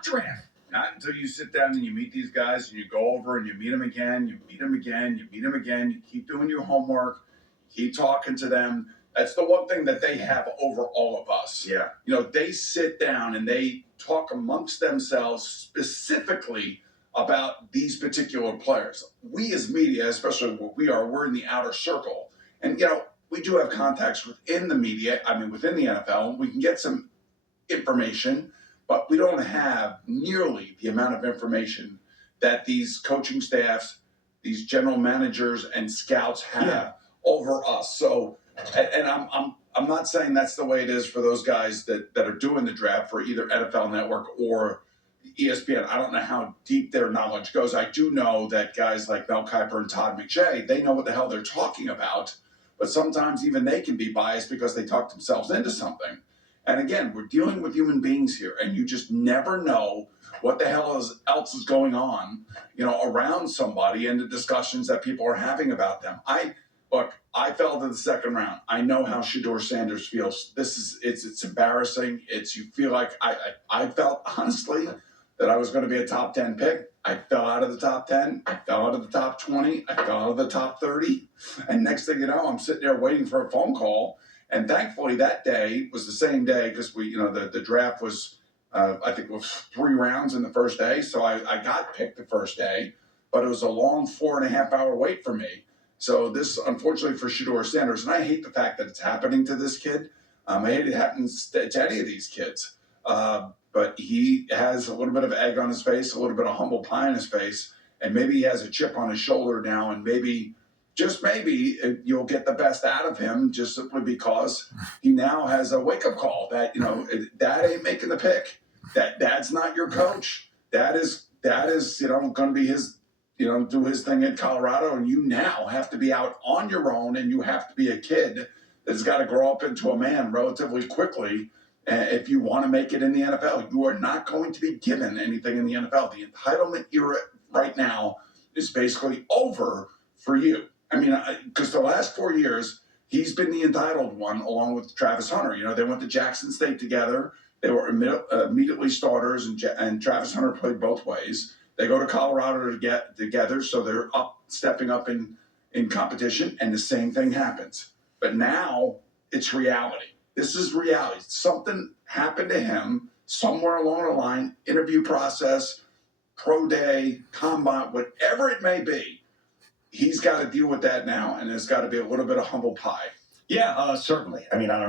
mock draft. Not until you sit down and you meet these guys and you go over and you meet them again, you meet them again, you meet them again, you keep doing your homework, keep talking to them. That's the one thing that they have over all of us. Yeah. They sit down and they talk amongst themselves specifically about these particular players. We as media, especially what we're in the outer circle. And, we do have contacts within the media, within the NFL. We can get some information, but we don't have nearly the amount of information that these coaching staffs, these general managers and scouts have over us. So, and I'm not saying that's the way it is for those guys that are doing the draft for either NFL Network or ESPN. I don't know how deep their knowledge goes. I do know that guys like Mel Kiper and Todd McShay, they know what the hell they're talking about, but sometimes even they can be biased because they talk themselves into something. And again, we're dealing with human beings here, and you just never know what the hell else is going on, around somebody and the discussions that people are having about them. I fell to the second round. I know how Shedeur Sanders feels. It's embarrassing. You feel like I felt honestly that I was going to be a top 10 pick. I fell out of the top 10. I fell out of the top 20. I fell out of the top 30. And next thing you know, I'm sitting there waiting for a phone call. And thankfully, that day was the same day because the draft was, I think it was 3 rounds in the first day. So I got picked the first day, but it was a long 4.5 hour wait for me. So this, unfortunately for Shedeur Sanders, and I hate the fact that it's happening to this kid. I hate it happens to any of these kids. But he has a little bit of egg on his face, a little bit of humble pie on his face, and maybe he has a chip on his shoulder now, and maybe, just maybe, you'll get the best out of him just simply because he now has a wake-up call that, Dad ain't making the pick. Dad's not your coach. Dad is going to be his, do his thing in Colorado, and you now have to be out on your own, and you have to be a kid that's got to grow up into a man relatively quickly. If you want to make it in the NFL, you are not going to be given anything in the NFL. The entitlement era right now is basically over for you. Because the last 4 years, he's been the entitled one along with Travis Hunter. They went to Jackson State together. They were immediately starters, and Travis Hunter played both ways. They go to Colorado to get together, so they're stepping up in competition, and the same thing happens. But now it's reality. This is reality. Something happened to him somewhere along the line, interview process, pro day, combine, whatever it may be. He's got to deal with that now, and there's got to be a little bit of humble pie. Yeah, certainly. I don't